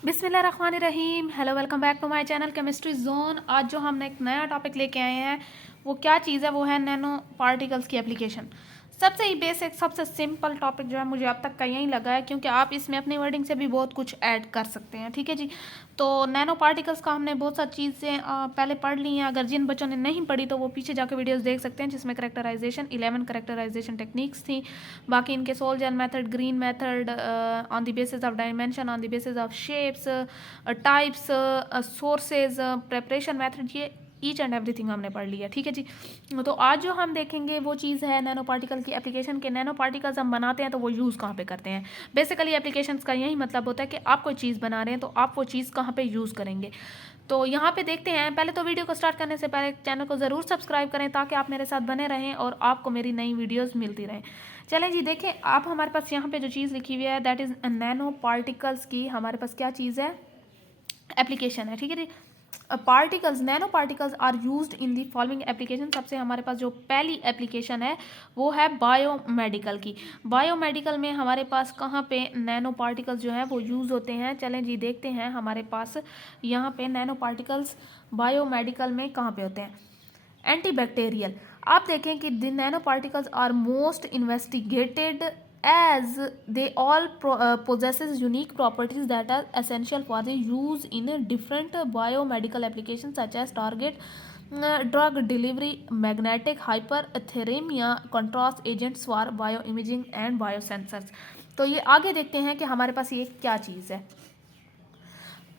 बिस्मिल्लाहिर्रहमानिर्रहीम। Hello, welcome back to my channel chemistry zone. आज जो हमने एक नया टॉपिक लेके आए हैं वो क्या चीज़ है, वो है नैनो पार्टिकल्स की एप्लीकेशन। सबसे ही बेसिक, सबसे सिंपल टॉपिक जो है मुझे अब तक का यही लगा है, क्योंकि आप इसमें अपनी वर्डिंग से भी बहुत कुछ ऐड कर सकते हैं। ठीक है जी। तो नैनो पार्टिकल्स का हमने बहुत सारी चीज़ें पहले पढ़ ली हैं। अगर जिन बच्चों ने नहीं पढ़ी तो वो पीछे जाकर वीडियोस देख सकते हैं, जिसमें करेक्टराइजेशन 11 करेक्टराइजेशन टेक्निक्स थी। बाकी इनके soldier method, green method, on the basis of dimension, on the basis of shapes, types, sources, preparation method, ये ईच एंड एवरीथिंग हमने पढ़ लिया। ठीक है जी। तो आज जो हम देखेंगे वो चीज़ है नैनो पार्टिकल की एप्लीकेशन के। नैनो पार्टिकल्स हम बनाते हैं तो वो यूज़ कहाँ पे करते हैं। बेसिकली एप्लीकेशंस का यही मतलब होता है कि आप कोई चीज़ बना रहे हैं तो आप वो चीज़ कहाँ पे यूज़ करेंगे। तो यहाँ पे देखते हैं। पहले तो वीडियो को स्टार्ट करने से पहले चैनल को ज़रूर सब्सक्राइब करें ताकि आप मेरे साथ बने रहें और आपको मेरी नई वीडियोज़ मिलती रहें। चलें जी, देखें आप, हमारे पास यहाँ पे जो चीज़ लिखी हुई है दैट इज़ नैनो पार्टिकल्स की हमारे पास क्या चीज़ है, एप्लीकेशन है। ठीक है जी। Particles, nano particles are used in the following application. सबसे हमारे पास जो पहली एप्लीकेशन है वो है बायोमेडिकल की। बायोमेडिकल में हमारे पास कहाँ पे नैनो पार्टिकल्स जो है वो यूज़ होते हैं। चलें जी, देखते हैं हमारे पास यहाँ पे नैनो पार्टिकल्स बायोमेडिकल में कहाँ पे होते हैं। एंटीबैक्टीरियल, आप देखें कि the nano particles are most investigated as they all possesses unique properties that are essential for the use in different biomedical applications such as target drug delivery, magnetic hyperthermia, contrast agents for bioimaging and biosensors। तो ये आगे देखते हैं कि हमारे पास ये क्या चीज़ है।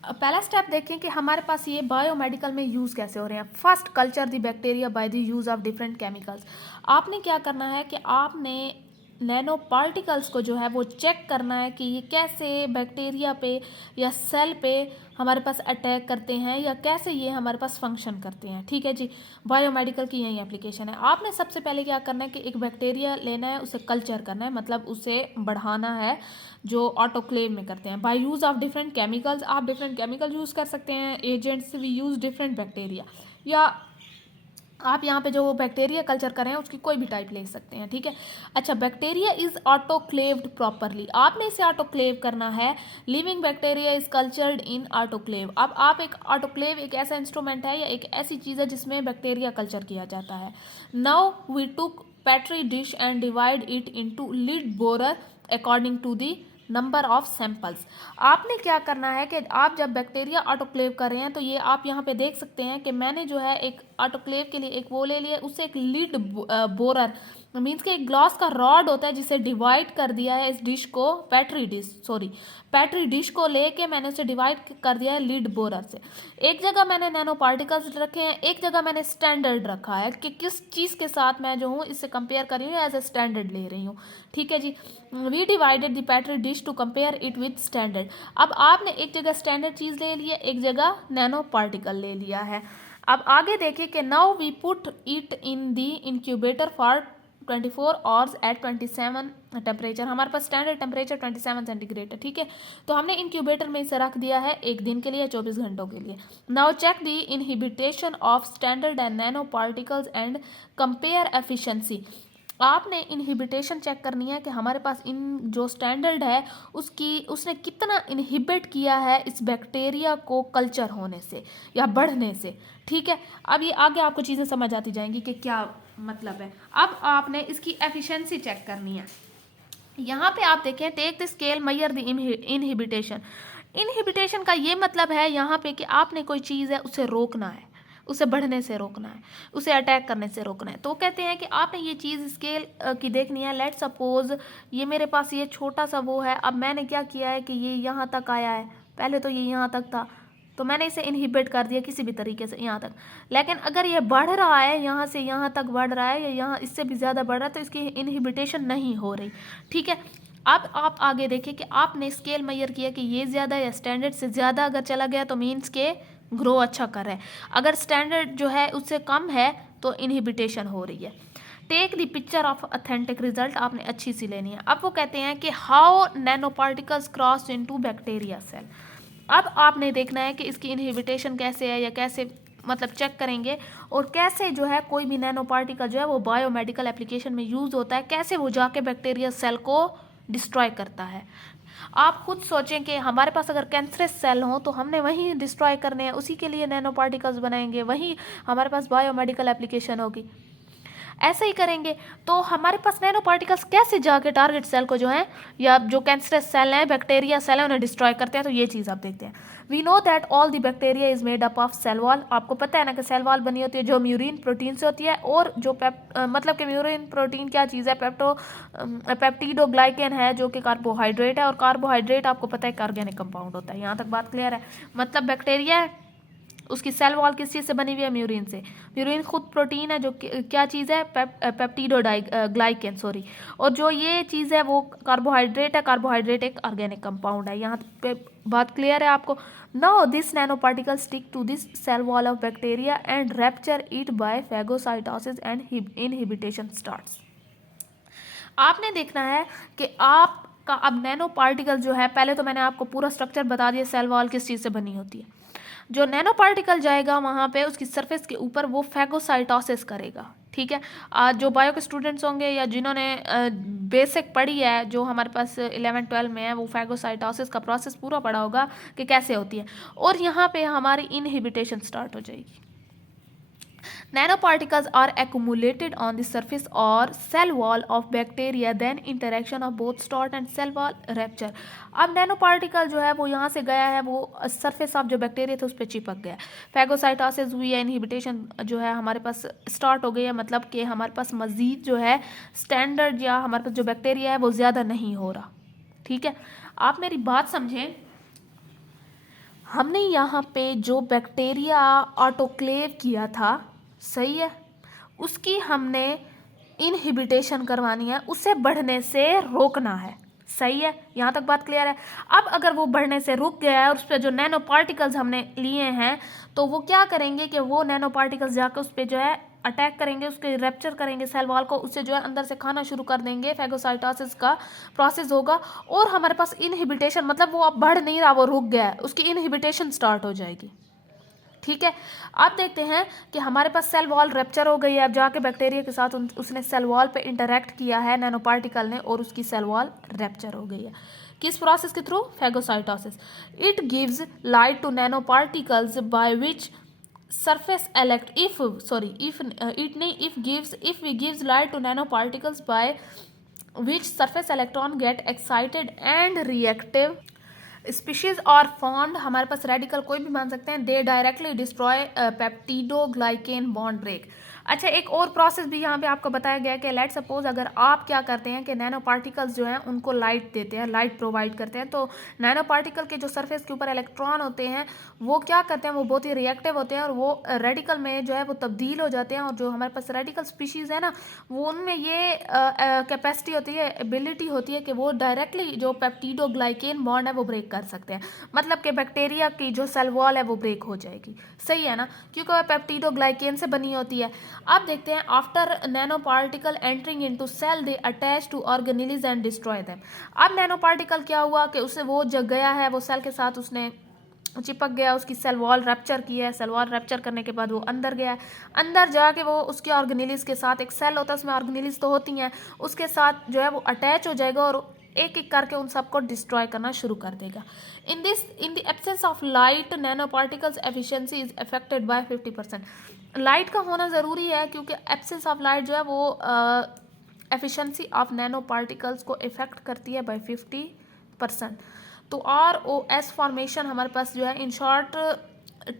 पहला स्टेप देखें कि हमारे पास ये बायोमेडिकल में यूज़ कैसे हो रहे हैं। First, culture the bacteria by the use of different chemicals. आपने क्या करना है कि आपने नैनो पार्टिकल्स को जो है वो चेक करना है कि ये कैसे बैक्टीरिया पे या सेल पे हमारे पास अटैक करते हैं या कैसे ये हमारे पास फंक्शन करते हैं। ठीक है जी। बायोमेडिकल की यही एप्लीकेशन है। आपने सबसे पहले क्या करना है कि एक बैक्टीरिया लेना है, उसे कल्चर करना है, मतलब उसे बढ़ाना है, जो ऑटोक्लेव में करते हैं। By use of different chemicals, आप डिफरेंट केमिकल यूज़ कर सकते हैं। Agents we use different bacteria, या आप यहाँ पे जो बैक्टीरिया कल्चर कर रहे हैं उसकी कोई भी टाइप ले सकते हैं। ठीक है। अच्छा, बैक्टीरिया इज ऑटोक्लेव्ड प्रॉपरली, आपने इसे ऑटोक्लेव करना है। Living bacteria is cultured in autoclave. अब आप एक ऑटोक्लेव एक ऐसा इंस्ट्रूमेंट है या एक ऐसी चीज़ है जिसमें बैक्टीरिया कल्चर किया जाता है। Now we took petri dish and divide it into lid borer according to the number of samples. आपने क्या करना है कि आप जब बैक्टीरिया ऑटोक्लेव कर रहे हैं तो ये आप यहाँ पे देख सकते हैं कि मैंने जो है एक ऑटोक्लेव के लिए एक वो ले लिया, उससे एक लीड बोरर मीन्स कि एक ग्लास का रॉड होता है जिसे डिवाइड कर दिया है इस डिश को, पैट्री डिश को लेके मैंने उसे डिवाइड कर दिया है लीड बोरर से। एक जगह मैंने नैनो पार्टिकल्स रखे हैं, एक जगह मैंने स्टैंडर्ड रखा है कि किस चीज़ के साथ मैं जो हूँ इससे कंपेयर कर रही हूँ, एज ए स्टैंडर्ड ले रही हूँ। ठीक है जी। We divided the petri dish to compare it with standard. अब आपने एक जगह स्टैंडर्ड चीज़ ले लिया, एक जगह नैनो पार्टिकल ले लिया है। अब आगे देखिए कि now we put it in the incubator for 24 hours at 27 temperature. हमारे पास स्टैंडर्ड टेम्परेचर 27 सेंटीग्रेड है। ठीक है। तो हमने इंक्यूबेटर में इसे रख दिया है एक दिन के लिए, 24 घंटों के लिए। Now check the inhibition of standard and nano particles and compare efficiency. आपने इनहिबिटेशन चेक करनी है कि हमारे पास इन जो स्टैंडर्ड है उसने कितना इनहिबिट किया है इस बैक्टीरिया को कल्चर होने से या बढ़ने से। ठीक है। अब ये आगे आपको चीज़ें समझ आती जाएंगी कि क्या मतलब है। अब आपने इसकी एफिशिएंसी चेक करनी है। यहाँ पे आप देखें, take the scale measure the inhibition. Inhibition का ये मतलब है यहाँ पे कि आपने कोई चीज़ है उसे रोकना है, उसे बढ़ने से रोकना है, उसे अटैक करने से रोकना है। तो कहते हैं कि आपने ये चीज़ स्केल की देखनी है। लेट सपोज ये मेरे पास ये छोटा सा वो है, अब मैंने क्या किया है कि ये यहाँ तक आया है, पहले तो ये यहाँ तक था तो मैंने इसे इनहिबिट कर दिया किसी भी तरीके से यहाँ तक। लेकिन अगर ये बढ़ रहा है, यहाँ से यहाँ तक बढ़ रहा है या यहाँ इससे भी ज़्यादा बढ़ रहा है, तो इसकी इनहिबिटेशन नहीं हो रही। ठीक है। अब आप आगे देखें कि आपने स्केल मेजर किया कि ये ज़्यादा या स्टैंडर्ड से ज़्यादा अगर चला गया तो मीन्स के ग्रो अच्छा कर रहा है, अगर स्टैंडर्ड जो है उससे कम है तो इनहिबिटेशन हो रही है। Take the picture of authentic result, आपने अच्छी सी लेनी है। अब वो कहते हैं कि how nano particles cross into bacteria cell. अब आपने देखना है कि इसकी इनहिबिटेशन कैसे है या कैसे मतलब चेक करेंगे, और कैसे जो है कोई भी नैनो पार्टिकल जो है वो बायोमेडिकल एप्लीकेशन में यूज़ होता है, कैसे वो जाके बैक्टीरिया सेल को डिस्ट्रॉय करता है। आप खुद सोचें कि हमारे पास अगर कैंसरस सेल हों तो हमने वहीं डिस्ट्रॉय करने हैं, उसी के लिए नैनो पार्टिकल्स बनाएंगे, वहीं हमारे पास बायोमेडिकल एप्लीकेशन होगी, ऐसे ही करेंगे। तो हमारे पास नैनो पार्टिकल्स कैसे जाके टारगेट सेल को जो है या जो कैंसरस सेल हैं, बैक्टीरिया सेल हैं, उन्हें डिस्ट्रॉय करते हैं। तो ये चीज़ आप देखते हैं। We know that all the bacteria is made up of cell wall. आपको पता है ना कि सेल वॉल बनी होती है जो म्यूरिन प्रोटीन से होती है, और जो मतलब कि म्यूरिन प्रोटीन क्या चीज़ है, पेप्टिडोग्लाइकेन है जो कि कार्बोहाइड्रेट है, और कार्बोहाइड्रेट आपको पता है ऑर्गेनिक कंपाउंड होता है। यहाँ तक बात क्लियर है। मतलब बैक्टीरिया है, उसकी सेल वॉल किस चीज़ से बनी हुई है, म्यूरिन से। म्यूरिन खुद प्रोटीन है जो क्या चीज़ है, ग्लाइकेन सॉरी। और जो ये चीज़ है वो कार्बोहाइड्रेट है, कार्बोहाइड्रेट एक ऑर्गेनिक कंपाउंड है। यहाँ पे बात क्लियर है आपको। Now this nano particle stick to this cell wall of bacteria and rupture it by phagocytosis and inhibition starts. आपने देखना है कि आपका अब नैनो पार्टिकल जो है, पहले तो मैंने आपको पूरा स्ट्रक्चर बता दिया सेल वॉल किस चीज़ से बनी होती है। जो नैनो पार्टिकल जाएगा वहाँ पे उसकी सरफेस के ऊपर वो फैगोसाइटोसिस करेगा, ठीक है। आज जो बायो के स्टूडेंट्स होंगे या जिन्होंने बेसिक पढ़ी है, जो हमारे पास 11-12 में है, वो फैगोसाइटोसिस का प्रोसेस पूरा पढ़ा होगा कि कैसे होती है। और यहाँ पे हमारी इनहिबिटेशन स्टार्ट हो जाएगी। Nanoparticles are accumulated on the surface or cell wall of bacteria, then interaction of both start and cell wall rupture. अब नैनो पार्टिकल जो है वो यहाँ से गया है, वो सरफेस ऑफ जो बैक्टीरिया थे उस पर चिपक गया, फैगोसाइटोसिस हुई है, इनहिबिटेशन जो है हमारे पास स्टार्ट हो गई है। मतलब कि हमारे पास मज़ीद जो है स्टैंडर्ड या हमारे पास जो बैक्टीरिया है वो ज़्यादा नहीं हो रहा, ठीक है। आप मेरी बात समझें। हमने यहाँ पे जो बैक्टीरिया ऑटोक्लेव किया था, सही है, उसकी हमने इनहिबिटेशन करवानी है, उसे बढ़ने से रोकना है, सही है। यहाँ तक बात क्लियर है। अब अगर वो बढ़ने से रुक गया है और उस पर जो नैनो पार्टिकल्स हमने लिए हैं, तो वो क्या करेंगे कि वो नैनो पार्टिकल्स जाकर उस पर जो है अटैक करेंगे, उसके रैप्चर करेंगे सेल वॉल को, उससे जो है अंदर से खाना शुरू कर देंगे, फैगोसाइटोसिस का प्रोसेस होगा। और हमारे पास इनहिबिटेशन, मतलब वो अब बढ़ नहीं रहा, वो रुक गया है, उसकी इनहिबिटेशन स्टार्ट हो जाएगी, ठीक है। आप देखते हैं कि हमारे पास सेल वॉल रैप्चर हो गई है। अब जाके बैक्टीरिया के साथ उसने सेल वॉल पे इंटरेक्ट किया है नैनो पार्टिकल ने, और उसकी सेल वॉल रैप्चर हो गई है। किस प्रोसेस के through, phagocytosis. It gives light to nano particles by which surface if we gives light to nanoparticles by which surface electron get excited and reactive species और formed. हमारे पास radical कोई भी मान सकते हैं। They directly destroy peptidoglycan bond break. अच्छा, एक और प्रोसेस भी यहाँ पे आपको बताया गया है कि लेट सपोज अगर आप क्या करते हैं कि नैनो पार्टिकल्स जो हैं उनको लाइट देते हैं, लाइट प्रोवाइड करते हैं, तो नैनो पार्टिकल के जो सरफेस के ऊपर इलेक्ट्रॉन होते हैं वो क्या करते हैं, वो बहुत ही रिएक्टिव होते हैं और वो रेडिकल में जो है वो तब्दील हो जाते हैं। और जो हमारे पास रेडिकल स्पीशीज़ है ना, वो उनमें ये कैपेसिटी होती है, एबिलिटी होती है कि वो डायरेक्टली जो पेप्टिडोग्लाइकेन बॉन्ड है वो ब्रेक कर सकते हैं। मतलब कि बैक्टीरिया की जो सेल वॉल है वो ब्रेक हो जाएगी, सही है ना, क्योंकि वह पेप्टिडोग्लाइकेन से बनी होती है। अब देखते हैं, after nano particle entering into cell they attach to organelles and destroy them. अब नैनो पार्टिकल क्या हुआ कि उससे वो जग गया है, वो सेल के साथ उसने चिपक गया, उसकी सेल वॉल रैप्चर की है। सेल वॉल रैप्चर करने के बाद वो अंदर गया है, अंदर जाके वो उसके ऑर्गेनेल्स के साथ, एक सेल होता है उसमें ऑर्गेनेल्स तो होती हैं, उसके साथ जो है वो अटैच हो जाएगा और एक एक करके उन सबको डिस्ट्रॉय करना शुरू कर देगा। In the absence of light nano particles efficiency is affected by 50%। Light का होना ज़रूरी है क्योंकि एब्सेंस ऑफ लाइट जो है वो एफिशिएंसी ऑफ नैनो पार्टिकल्स को इफेक्ट करती है बाय 50%। तो ROS फॉर्मेशन हमारे पास जो है in short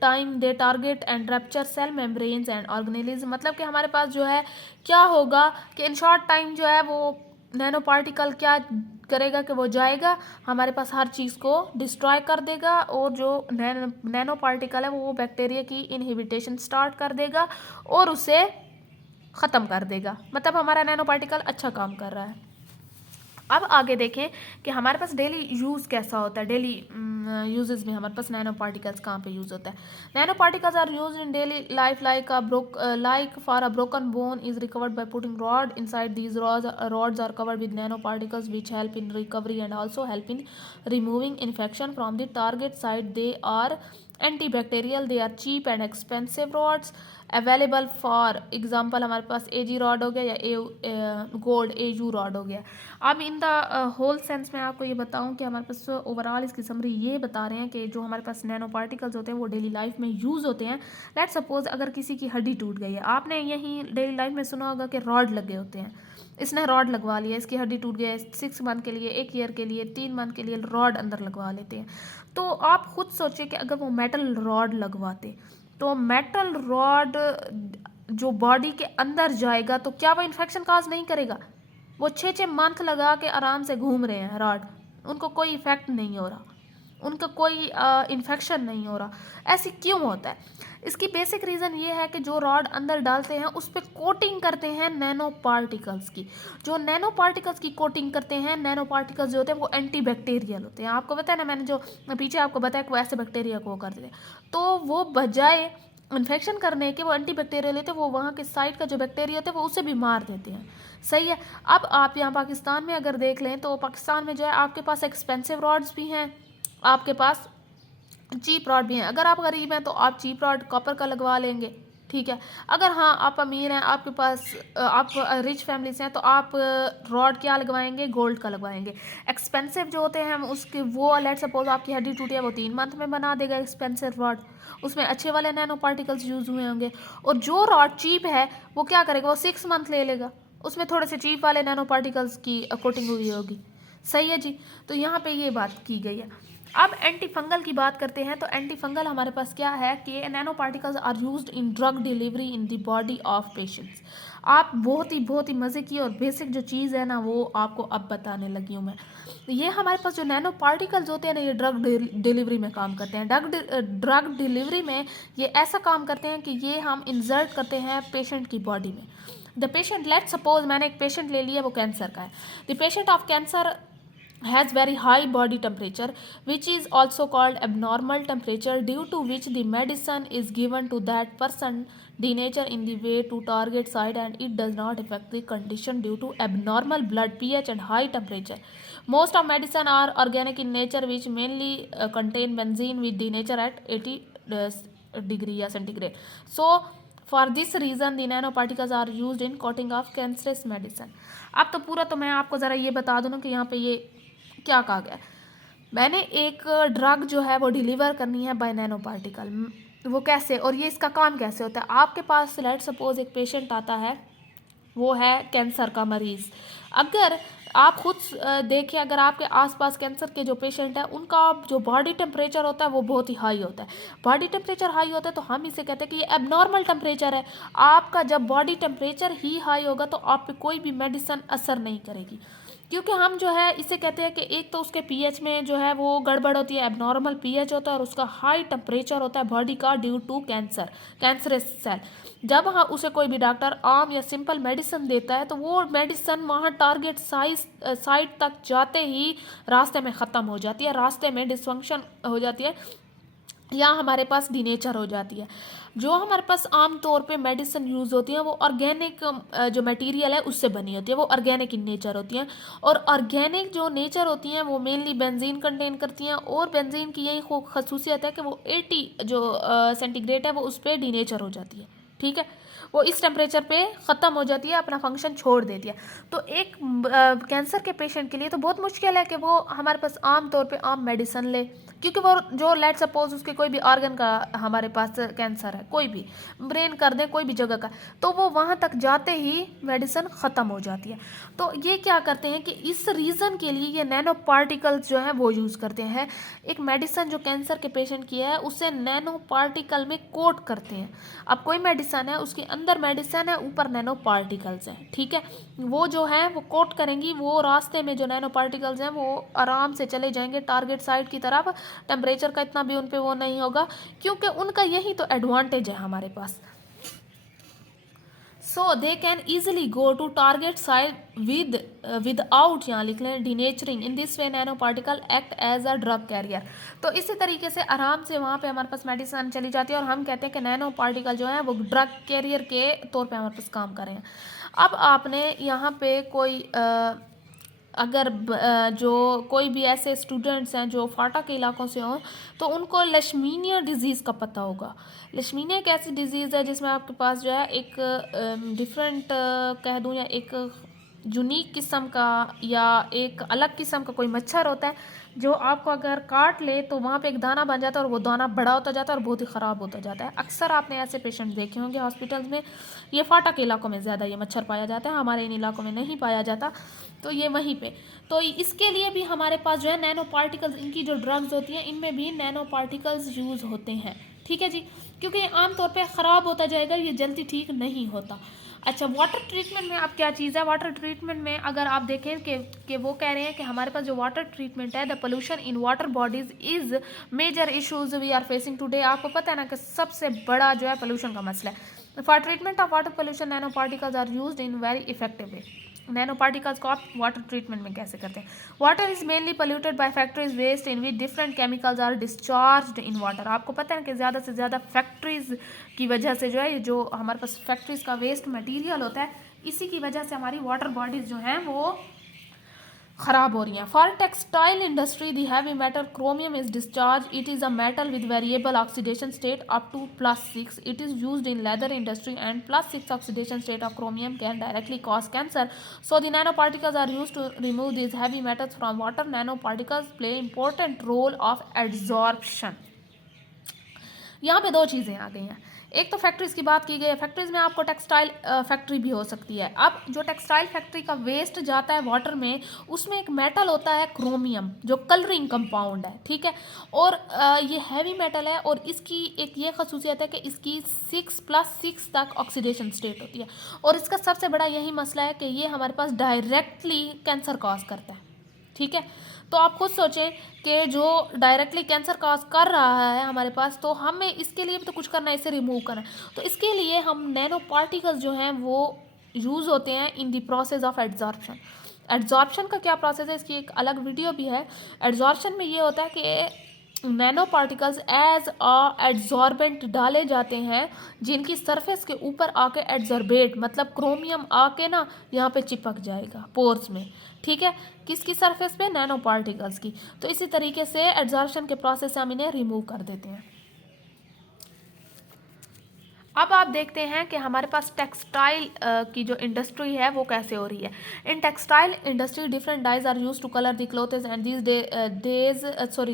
time they target and rupture cell membranes and organelles. मतलब कि हमारे पास जो है क्या होगा कि इन शॉर्ट टाइम जो है वो नैनो पार्टिकल क्या करेगा कि वो जाएगा, हमारे पास हर चीज़ को डिस्ट्रॉय कर देगा और जो नैनो पार्टिकल है वो बैक्टीरिया की इनहिबिटेशन स्टार्ट कर देगा और उसे ख़त्म कर देगा। मतलब हमारा नैनो पार्टिकल अच्छा काम कर रहा है। अब आगे देखें कि हमारे पास डेली यूज़ कैसा होता है। डेली यूजेस में हमारे पास नैनो पार्टिकल्स कहाँ पे यूज़ होता है। Nano particles are use in daily life like for a broken bone is recovered by putting rod inside these rods are covered with nanoparticles which help in recovery and also help in removing infection from the target site they are antibacterial, they are cheap and expensive rods available. For example हमारे पास एजी rod हो गया या gold AU rod हो गया। अब in the whole sense में आपको ये बताऊं कि हमारे पास ओवरऑल इसकी समरी ये बता रहे हैं कि जो हमारे पास नैनो पार्टिकल्स होते हैं वो डेली लाइफ में यूज़ होते हैं। लेट सपोज अगर किसी की हड्डी टूट गई है, आपने यहीं डेली लाइफ में सुना होगा कि रॉड लगे होते हैं। इसने रॉड लगवा लिया, इसकी हड्डी टूट गई है, 6 मंथ के लिए, 1 ईयर के लिए, 3 मंथ के लिए रॉड अंदर लगवा लेते हैं। तो आप खुद सोचिए कि अगर वो मेटल रॉड लगवाते तो मेटल रॉड जो बॉडी के अंदर जाएगा तो क्या वो इन्फेक्शन काज नहीं करेगा? वो 6 मंथ लगा के आराम से घूम रहे हैं रॉड, उनको कोई इफेक्ट नहीं हो रहा, उनका कोई इन्फेक्शन नहीं हो रहा। ऐसी क्यों होता है? इसकी बेसिक रीज़न ये है कि जो रॉड अंदर डालते हैं उस पर कोटिंग करते हैं नैनो पार्टिकल्स की। जो नैनो पार्टिकल्स की कोटिंग करते हैं, नैनो पार्टिकल्स जो होते हैं वो एंटीबैक्टीरियल होते हैं। आपको पता है ना, मैंने जो पीछे आपको बताया कि वो ऐसे बैक्टीरिया को करते हैं, तो वो बजाय इन्फेक्शन करने के वो एंटीबैक्टीरियल लेते हैं, वो वहाँ के साइड का जो बैक्टीरिया होता है वो उसे भी मार देते हैं। सही है। अब आप यहाँ पाकिस्तान में अगर देख लें तो पाकिस्तान में जो है आपके पास एक्सपेंसिव रॉड्स भी हैं, आपके पास चीप रॉड भी हैं। अगर आप गरीब हैं तो आप चीप रॉड कॉपर का लगवा लेंगे, ठीक है। अगर हाँ आप अमीर हैं, आपके पास आप रिच फैमिली से हैं, तो आप रॉड क्या लगवाएंगे? गोल्ड का लगवाएंगे। एक्सपेंसिव जो होते हैं हम उसके वो लेट सपोज आपकी हड्डी टूटी है, वो 3 मंथ में बना देगा एक्सपेंसिव रॉड, उसमें अच्छे वाले नैनो पार्टिकल्स यूज़ हुए होंगे। और जो रॉड चीप है वो क्या करेगा? वो 6 मंथ ले लेगा, उसमें थोड़े से चीप वाले नैनो पार्टिकल्स की कोटिंग हुई होगी। सही है जी। तो यहाँ पे ये बात की गई है। अब एंटी फंगल की बात करते हैं। तो एंटी फंगल हमारे पास क्या है कि nano particles are used in drug delivery in the body of patients. आप बहुत ही मज़े की और बेसिक जो चीज़ है ना वो आपको अब बताने लगी हूँ मैं। ये हमारे पास जो नैनो पार्टिकल्स होते हैं ना, ये ड्रग डिलीवरी में काम करते हैं। ड्रग डिलीवरी में ये ऐसा काम करते हैं कि ये हम इंसर्ट करते हैं पेशेंट की बॉडी में। द पेशेंट, लेट सपोज मैंने एक पेशेंट ले लिया, वो कैंसर का है। The patient of cancer has very high body temperature, which is also called abnormal temperature, due to which the medicine is given to that person denature in the way to target site, and it does not affect the condition due to abnormal blood pH and high temperature. Most of medicine are organic in nature, which mainly contain benzene with denature at 80 degree centigrade. So for this reason the nanoparticles are used in coating of cancerous medicine. अब तो पूरा तो मैं आपको ज़रा ये बता दूँ ना कि यहाँ पे ये क्या कहा गया। मैंने एक ड्रग जो है वो डिलीवर करनी है बाय नैनो पार्टिकल। वो कैसे, और ये इसका काम कैसे होता है? आपके पास लेट सपोज एक पेशेंट आता है, वो है कैंसर का मरीज़। अगर आप खुद देखिए, अगर आपके आसपास कैंसर के जो पेशेंट हैं उनका जो बॉडी टेम्परेचर होता है वो बहुत ही हाई होता है। बॉडी टेम्परेचर हाई होता है तो हम इसे कहते हैं कि ये एबनॉर्मल टेम्परेचर है। आपका जब बॉडी टेम्परेचर ही हाई होगा तो आप पे कोई भी मेडिसिन असर नहीं करेगी, क्योंकि हम जो है इसे कहते हैं कि एक तो उसके पीएच में जो है वो गड़बड़ होती है, एबनॉर्मल पीएच होता है, और उसका हाई टेम्परेचर होता है बॉडी का ड्यू टू कैंसरस सेल। जब हाँ उसे कोई भी डॉक्टर आम या सिंपल मेडिसिन देता है तो वो मेडिसिन वहाँ टारगेट साइट तक जाते ही रास्ते में ख़त्म हो जाती है, रास्ते में डिसफंक्शन हो जाती है या हमारे पास डिनेचर हो जाती है। जो हमारे पास आम तौर पे मेडिसिन यूज़ होती हैं वो ऑर्गेनिक जो मटेरियल है उससे बनी होती है, वो ऑर्गेनिक इन नेचर होती हैं। और ऑर्गेनिक जो नेचर होती हैं वो मेनली बेंजीन कंटेन करती हैं, और बेंजीन की यही खसूसियत है कि वो 80 जो सेंटीग्रेड है वो उस पर डिनेचर हो जाती है, ठीक है। वो इस टेम्परेचर पे ख़त्म हो जाती है, अपना फंक्शन छोड़ देती है। तो एक कैंसर के पेशेंट के लिए तो बहुत मुश्किल है कि वो हमारे पास आम तौर पे आम मेडिसिन ले, क्योंकि वो जो लेट सपोज उसके कोई भी ऑर्गन का हमारे पास कैंसर है, कोई भी ब्रेन कर दें, कोई भी जगह का, तो वो वहाँ तक जाते ही मेडिसिन ख़त्म हो जाती है। तो ये क्या करते हैं कि इस रीज़न के लिए ये नैनो पार्टिकल्स जो हैं वो यूज़ करते हैं। एक मेडिसिन जो कैंसर के पेशेंट की है उसे नैनो पार्टिकल में कोट करते हैं। अब कोई मेडिसिन है, उसके अंदर मेडिसिन है, ऊपर नैनो पार्टिकल्स हैं, ठीक है। वो जो है वो कोट करेंगी, वो रास्ते में जो नैनो पार्टिकल्स हैं वो आराम से चले जाएंगे टारगेट साइट की तरफ। टेम्परेचर का इतना भी उन पे वो नहीं होगा, क्योंकि उनका यही तो एडवांटेज है हमारे पास। So they can easily go to target site without, यहाँ लिख लें, denaturing. In this way nano particle act as a drug carrier. तो इसी तरीके से आराम से वहाँ पे हमारे पास मेडिसिन चली जाती है, और हम कहते हैं कि नैनो पार्टिकल जो है वो ड्रग कैरियर के तौर पे हमारे पास काम कर रहे हैं। अब आपने यहाँ पे कोई अगर जो कोई भी ऐसे स्टूडेंट्स हैं जो फाटा के इलाकों से हों तो उनको लेशमीनिया डिज़ीज़ का पता होगा। लेशमीनिया एक ऐसी डिज़ीज़ है जिसमें आपके पास जो है एक डिफरेंट कह दूँ या एक यूनिक किस्म का या एक अलग किस्म का कोई मच्छर होता है जो आपको अगर काट ले तो वहाँ पे एक दाना बन जाता है और वो दाना बड़ा होता जाता है और बहुत ही ख़राब होता जाता है। अक्सर आपने ऐसे पेशेंट देखे होंगे हॉस्पिटल्स में। ये फाटा के इलाकों में ज़्यादा ये मच्छर पाया जाता है, हमारे इन इलाकों में नहीं पाया जाता। तो ये वहीं पे तो इसके लिए भी हमारे पास जो है नैनो पार्टिकल्स, इनकी जो ड्रग्स होती हैं इनमें भी नैनो पार्टिकल्स यूज़ होते हैं। ठीक है जी, क्योंकि आमतौर पे ख़राब होता जाएगा, ये जल्दी ठीक नहीं होता। अच्छा, वाटर ट्रीटमेंट में अब क्या चीज़ है, वाटर ट्रीटमेंट में अगर आप देखें कि वो कह रहे हैं कि हमारे पास जो वाटर ट्रीटमेंट है, the pollution in water bodies is major issues we are facing today. आपको पता है ना कि सबसे बड़ा जो है पोल्यूशन का मसला है। For treatment of water pollution nano particles are used in very effective way. Nano particles को आप वाटर ट्रीटमेंट में कैसे करते हैं? Water is mainly polluted by factories waste in which different chemicals are discharged in water. आपको पता है कि ज़्यादा से ज़्यादा फैक्ट्रीज की वजह से जो है, जो हमारे पास फैक्ट्रीज का वेस्ट मटेरियल होता है, इसी की वजह से हमारी वाटर बॉडीज जो हैं वो ख़राब हो रही हैं। For textile industry the heavy metal chromium is discharge. It is a metal with variable oxidation state up to +6। It is used in leather industry and +6 oxidation state of chromium can directly cause cancer. So the nanoparticles are used to remove these heavy metals from water. Nanoparticles play important role of adsorption. यहाँ पे दो चीज़ें आ गई हैं। एक तो factories की बात की गई है, फैक्ट्रीज़ में आपको टेक्सटाइल फैक्ट्री भी हो सकती है। अब जो टेक्सटाइल फैक्ट्री का वेस्ट जाता है वाटर में, उसमें एक मेटल होता है क्रोमियम जो कलरिंग कंपाउंड है, ठीक है। और ये हैवी मेटल है और इसकी एक ये खसूसियत है कि इसकी 6+6 तक ऑक्सीडेशन स्टेट होती है। और इसका सबसे बड़ा यही मसला है कि ये हमारे पास डायरेक्टली कैंसर कॉज करता है, ठीक है। तो आप खुद सोचें कि जो डायरेक्टली कैंसर कॉज कर रहा है हमारे पास, तो हमें इसके लिए भी तो कुछ करना है, इसे रिमूव करना है। तो इसके लिए हम नैनो पार्टिकल्स जो हैं वो यूज़ होते हैं in the process of adsorption. Adsorption का क्या प्रोसेस है, इसकी एक अलग वीडियो भी है। एड्जॉर्प्शन में ये होता है कि nano particles as a adsorbent डाले जाते हैं जिनकी सरफेस के ऊपर आके एड्जॉर्बेट, मतलब क्रोमियम आके ना यहाँ पे चिपक जाएगा पोर्स में, ठीक है। किसकी सरफेस पे? नैनो पार्टिकल्स की। तो इसी तरीके से एड्जॉर्प्शन के प्रोसेस से हम इन्हें रिमूव कर देते हैं। अब आप देखते हैं कि हमारे पास टेक्सटाइल की जो इंडस्ट्री है वो कैसे हो रही है। In textile industry different dyes are use to colour the clothes and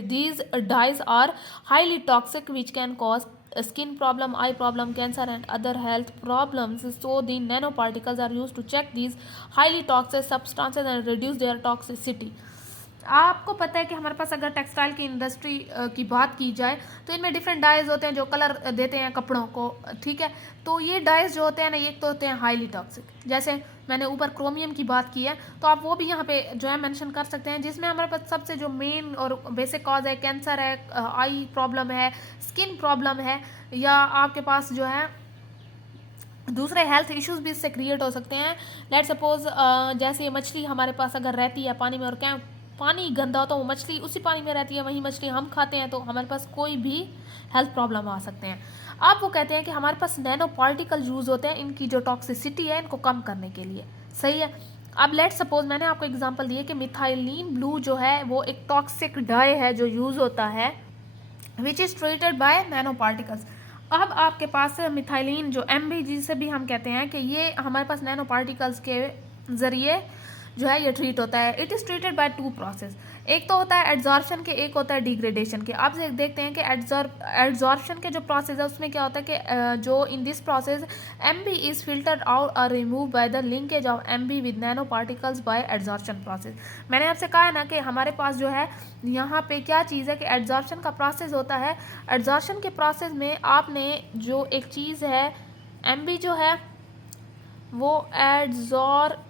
these dyes are highly toxic which can cause skin problem, eye problem, cancer and other health problems. So the nanoparticles are used to check these highly toxic substances and reduce their toxicity. आपको पता है कि हमारे पास अगर textile की industry की बात की जाए तो इनमें डिफरेंट डाइज होते हैं जो कलर देते हैं कपड़ों को, ठीक है। तो ये डाइज जो होते हैं ना, एक तो होते हैं हाईली टॉक्सिक, जैसे मैंने ऊपर क्रोमियम की बात की है, तो आप वो भी यहाँ पे जो है मेंशन कर सकते हैं, जिसमें हमारे पास सबसे जो मेन और बेसिक कॉज है कैंसर है, आई प्रॉब्लम है, स्किन प्रॉब्लम है, या आपके पास जो है दूसरे हेल्थ इश्यूज भी इससे क्रिएट हो सकते हैं। लेट सपोज जैसे ये मछली हमारे पास अगर रहती है पानी में और क्या पानी गंदा हो तो वो मछली उसी पानी में रहती है, वही मछली हम खाते हैं, तो हमारे पास कोई भी हेल्थ प्रॉब्लम आ सकते हैं। अब वो कहते हैं कि हमारे पास नैनो पार्टिकल यूज़ होते हैं इनकी जो टॉक्सिसिटी है इनको कम करने के लिए, सही है। अब लेट सपोज मैंने आपको एग्जांपल दिए कि मिथाइलिन ब्लू जो है वो एक टॉक्सिक डाई है जो यूज़ होता है which is treated by nano particles. अब आपके पास मिथाइलिन जो MBG से भी हम कहते हैं कि ये हमारे पास नैनो पार्टिकल्स के ज़रिए जो है ये ट्रीट होता है। It is treated by 2 process, एक तो होता है एड्जॉर्प्शन के, एक होता है डिग्रेडेशन के। आप देखते हैं कि एड्जॉर्प्शन के जो प्रोसेस है उसमें क्या होता है कि जो in this process MB is filtered out और remove by the linkage of MB with nano particles by adsorption process. मैंने आपसे कहा है ना कि हमारे पास जो है यहाँ पे क्या चीज़ है कि एड्जॉर्प्शन का प्रोसेस होता है। एड्जॉर्प्शन के प्रोसेस में आपने जो एक चीज़ है MB जो है वो एड्जॉर्बेट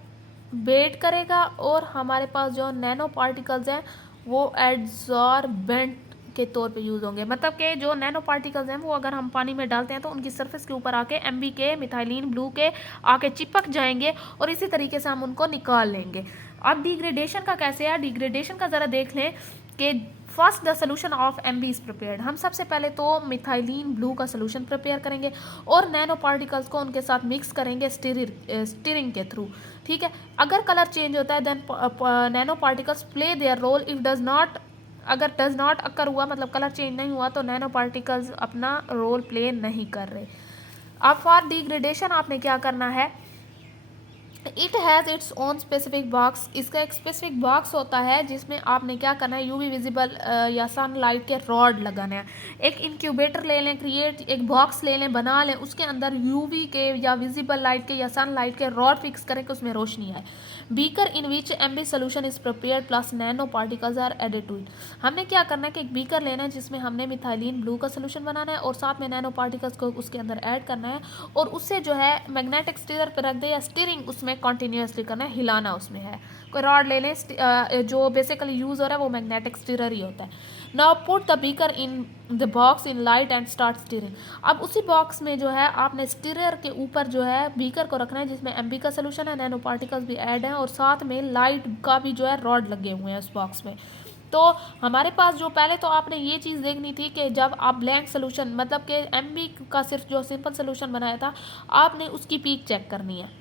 करेगा और हमारे पास जो नैनो पार्टिकल्स हैं वो एड्जॉर्बेंट के तौर पे यूज़ होंगे। मतलब कि जो नैनो पार्टिकल्स हैं वो अगर हम पानी में डालते हैं तो उनकी सरफेस के ऊपर आके MB के, मिथाइलिन ब्लू के आके चिपक जाएंगे और इसी तरीके से हम उनको निकाल लेंगे। अब डिग्रेडेशन का कैसे है? डिग्रेडेशन का ज़रा देख लें कि first the solution of MB is prepared. हम सबसे पहले तो मिथाइलिन ब्लू का सोल्यूशन प्रिपेयर करेंगे और नैनो पार्टिकल्स को उनके साथ मिक्स करेंगे स्टीरिंग के थ्रू। ठीक है, अगर कलर चेंज होता है then nano particles play their role. If does not, अगर डज नॉट अकर हुआ मतलब कलर चेंज नहीं हुआ तो नैनो पार्टिकल्स अपना रोल प्ले नहीं कर रहे। अब फॉर डिग्रेडेशन आपने क्या करना है, it has its own specific box. इसका एक स्पेसिफिक बॉक्स होता है जिसमें आपने क्या करना है, यूवी विजिबल या सनलाइट के रॉड लगाने हैं। एक इंक्यूबेटर ले लें, क्रिएट एक बॉक्स ले लें, बना लें, उसके अंदर यूवी के या विजिबल लाइट के या सनलाइट के रॉड फिक्स करें कि उसमें रोशनी आए। Beaker in which MB solution is prepared plus nano particles are added to it. हमने क्या करना है कि एक बीकर लेना है जिसमें हमने मिथाइलिन ब्लू का सोल्यूशन बनाना है और साथ में नैनो पार्टिकल्स को उसके अंदर ऐड करना है और उससे जो है मैग्नेटिक स्टीयर पर रख दे या स्टीयरिंग उसमें कंटिन्यूसली करना है, हिलाना उसमें है। कोई रॉड ले लें, जो बेसिकली यूज़ हो रहा है वो मैग्नेटिक स्टीयर ही होता है। Now put the beaker in the box in light and start steering. अब उसी बॉक्स में जो है आपने स्टीयर के ऊपर जो है बीकर को रखना है जिसमें MB का सोल्यूशन है, नैनो पार्टिकल्स भी ऐड हैं और साथ में लाइट का भी जो है रॉड लगे हुए हैं उस बॉक्स में। तो हमारे पास जो पहले तो आपने ये चीज़ देखनी थी कि जब आप ब्लैंक सोल्यूशन मतलब कि MB का सिर्फ जो सिंपल सोल्यूशन बनाया था आपने उसकी पीक चेक करनी है,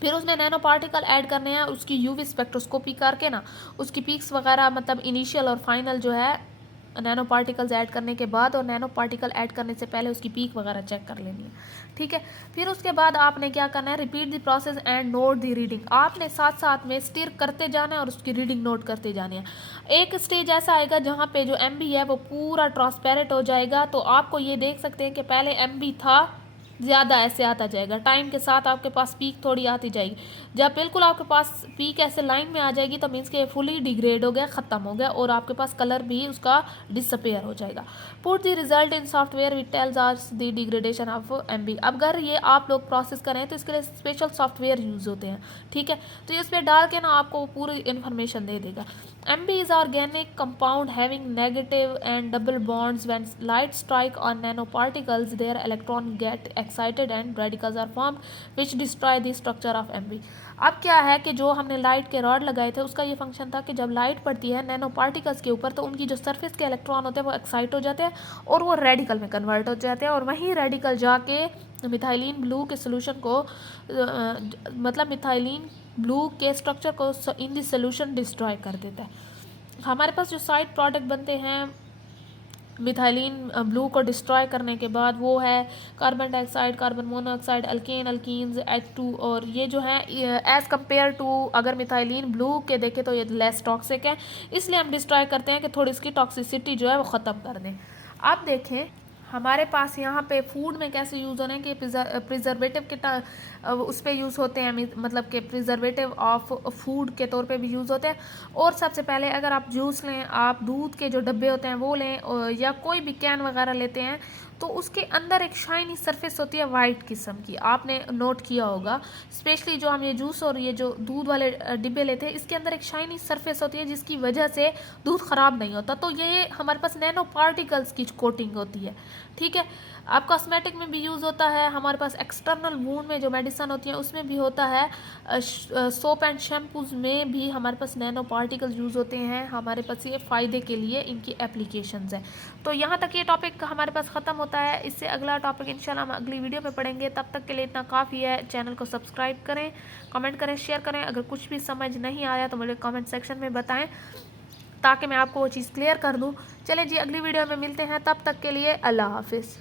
फिर उसने नैनो पार्टिकल ऐड करने हैं, उसकी यूवी स्पेक्ट्रोस्कोपी करके ना उसकी पीक्स वगैरह मतलब इनिशियल और फाइनल जो है नैनो पार्टिकल्स ऐड करने के बाद और नैनो पार्टिकल ऐड करने से पहले उसकी पीक वगैरह चेक कर लेनी है। ठीक है, फिर उसके बाद आपने क्या करना है, repeat the process and note the reading. आपने साथ साथ में स्टीयर करते जाना है और उसकी रीडिंग नोट करते जाने हैं। एक स्टेज ऐसा आएगा जहाँ पे जो MB है वो पूरा ट्रांसपेरेंट हो जाएगा, तो आपको ये देख सकते हैं कि पहले MB था ज़्यादा ऐसे आता जाएगा, टाइम के साथ आपके पास पीक थोड़ी आती जाएगी। जब बिल्कुल आपके पास पीक ऐसे लाइन में आ जाएगी तो मीन्स कि फुली डिग्रेड हो गया, ख़त्म हो गया और आपके पास कलर भी उसका डिसअपेयर हो जाएगा। Put the result in software which tells us the degradation of MB। अब अगर ये आप लोग प्रोसेस करें तो इसके लिए स्पेशल सॉफ्टवेयर यूज़ होते हैं। ठीक है, तो इस पर डाल के ना आपको पूरी इन्फॉर्मेशन दे देगा। MB is organic compound having negative and double bonds. When light strike on nanoparticles, their electron get excited and radicals are formed, which destroy the structure of MB. अब क्या है कि जो हमने लाइट के रॉड लगाए थे उसका ये फंक्शन था कि जब लाइट पड़ती है नैनो पार्टिकल्स के ऊपर तो उनकी जो सरफेस के इलेक्ट्रॉन होते हैं वो एक्साइट हो जाते हैं और वो रेडिकल में कन्वर्ट हो जाते हैं और वहीं रेडिकल जाके मिथाइलिन ब्लू के सोल्यूशन को मतलब मिथाइलिन ब्लू के स्ट्रक्चर को इन द सोल्यूशन डिस्ट्रॉय कर देता है। हमारे पास जो साइड प्रोडक्ट बनते हैं मिथाइलिन ब्लू को डिस्ट्रॉय करने के बाद वो है carbon dioxide, carbon monoxide, alkane, alkenes, H2 और ये जो है एज़ कम्पेयर टू अगर मिथाइलिन ब्लू के देखें तो ये लेस टॉक्सिक है, इसलिए हम डिस्ट्रॉय करते हैं कि थोड़ी इसकी टॉक्सिसिटी जो है वो ख़त्म कर दें। आप देखें हमारे पास यहाँ पे फूड में कैसे यूज़ हो रहे हैं कि प्रिजर्वेटिव के उस पर यूज़ होते हैं, मतलब कि प्रिजर्वेटिव ऑफ फूड के तौर पे भी यूज़ होते हैं। और सबसे पहले अगर आप जूस लें, आप दूध के जो डब्बे होते हैं वो लें या कोई भी कैन वगैरह लेते हैं तो उसके अंदर एक शाइनी सरफेस होती है वाइट किस्म की, आपने नोट किया होगा। स्पेशली जो हम ये जूस और ये जो दूध वाले डिब्बे लेते हैं इसके अंदर एक शाइनी सरफेस होती है जिसकी वजह से दूध ख़राब नहीं होता। तो ये हमारे पास नैनो पार्टिकल्स की कोटिंग होती है। ठीक है, अब कॉस्मेटिक में भी यूज़ होता है, हमारे पास एक्सटर्नल वूंड में जो मेडिसिन होती है उसमें भी होता है, सोप एंड शैम्पूज़ में भी हमारे पास नैनो पार्टिकल्स यूज़ होते हैं। हमारे पास ये फ़ायदे के लिए इनकी एप्लीकेशंस हैं। तो यहाँ तक ये टॉपिक हमारे पास ख़त्म होता है। इससे अगला टॉपिक इंशाल्लाह हम अगली वीडियो में पढ़ेंगे। तब तक के लिए इतना काफ़ी है। चैनल को सब्सक्राइब करें, कमेंट करें, शेयर करें। अगर कुछ भी समझ नहीं आया तो मुझे कमेंट सेक्शन में बताएं ताकि मैं आपको वो चीज़ क्लियर कर दूँ। चलें जी, अगली वीडियो में मिलते हैं, तब तक के लिए अल्लाह हाफिज़।